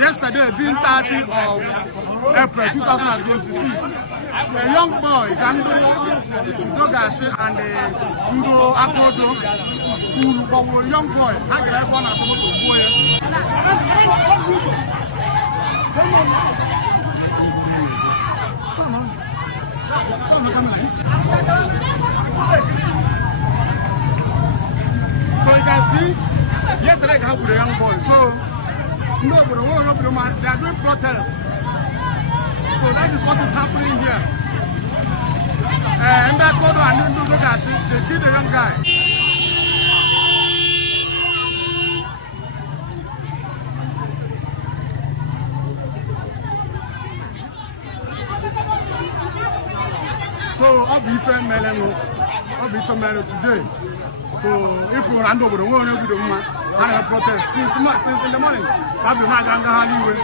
Yesterday, being 30 of April 2026, a young boy, Gando Dogashi and Ndo Akodo, who a young boy, Hagrabon as a boy. So you can see, yesterday I had with a young boy. So no, but they are doing protests. So that is what is happening here. And that Kodo and Ndo Dogashi, they killed a young guy. So I'll be family today. So if you hand over the one with the woman and a protest since in the morning, I'll be not going to Hollywood.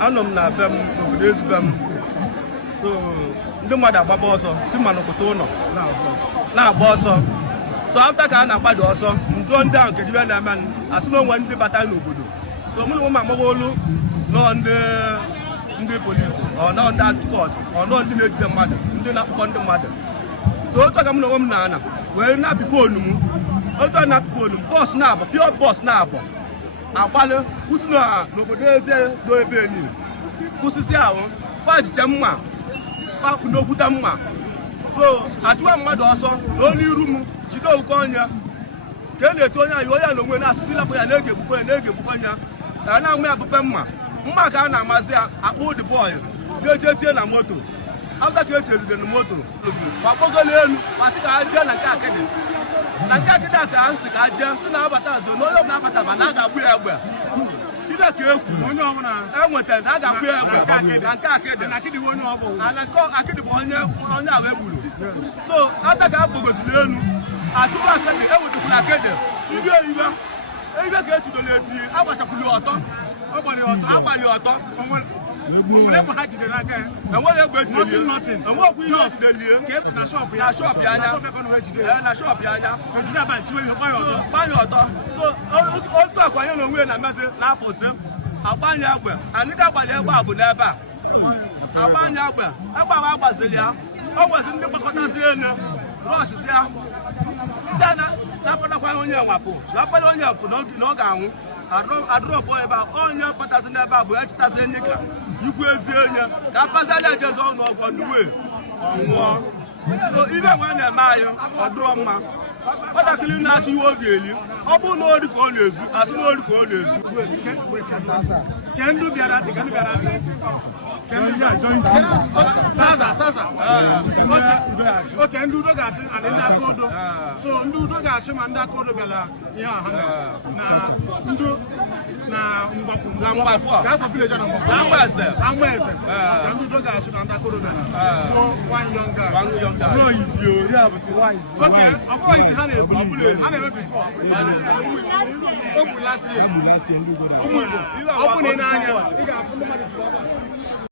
Anom na bem obodo ezibem so ndị mmadụ agbaba ọsọ si manụkụta ụlọ na-agba ọsọ so after ka a na-agbado ọsọ njụọ ndị ahụ kedibe na-eme asị na onwe ndị bata n'obodo so mụ na ụmụ agbaba olu nọ ndị polisi ọ nọ ndị antikọt ọ nọ ndị na-ejide mmadụ ndị na-akpụkọ ndị mmadụ so otu aka m na onwe m na-ana wee na-apị foonu m otu a na-apị foonu m bọs na-abọ pure bọs na-abọ agbalị kwụsị n'obodo eze do ebe enyi kwụsịsị ahụ pajiche mma pakụ n'okwute mma so achụwa mmadụ ọsọ na onye iru m jide oke ọnya ka e na-etu onye anyị onye na onwe na-asịsị lapụ ya na-egegbukwe ya ka na-amụ ya bụpe mma ka a na-amasị ya akpụ ụdị bọọlụ ga-eje tie na moto afta ka echezide na moto ma kpọgolo elu masị ka ha jee na nke akịdị a ka ha si ka ha jee si na-abata azụ na onye ọbụla abata ma na a ga-agbụ ya egbe ibe ka ekwu enwetara na a ga-agbụ ya egbe na nke akịdị akịdị bụ onye ahụ egburu so afta ka a kpọgoziri elu achụkwa akịdị enwetakwara akịdị tibi eyibe ka etudoro etinye agbachakwuli ọtọ agbaghị ọtọ enweghị egbe ejidere enwekwu ihe ọsidelie na shọpụ ya anya gbanye ọtọ so otu akwa nye na onwe na mmezi na-apụsị agbanye egbe anyị ga-agbanye egbe a bụ n'ebe a agbanye egbe ahụ agbaziri ya o nwezi ndị gbakọtazi elu rọọchịzi ya na-apụtakwa onye nwapụ ga-apụta onye mpụ na ọ ga-anwụ adụrọpụ ebe a onye kpọtasị n'ebe a bụ echitazi enyi ka ikwu ezi onye ka apazị anya ejezi ọnụ ọgwọ nduwe ọnwụọ so ibe nwe na-eme anyị ọdụrọ mma nwatakịrị na-achọ ihe ọ ga-eli ọ bụrụ na ori ka ọ na-ezu asị na ori ka ọ na-ezu Okay, ndị udo ga-asị and ndị aka odo so ndị udo ga-asị ma ndị aka odo bịara ihe ọha na ndụ na mgbapụ ga-afọ vileja na mgbapụ ka ndị udo ga-asị na ndị aka odo bịara one young guy okay ọ bụghị isi ha na-ebu ha na-eme before o bụ last year ụmụ Igbo ọ bụ na ị na-anya ị ga-afụ ndị mmadụ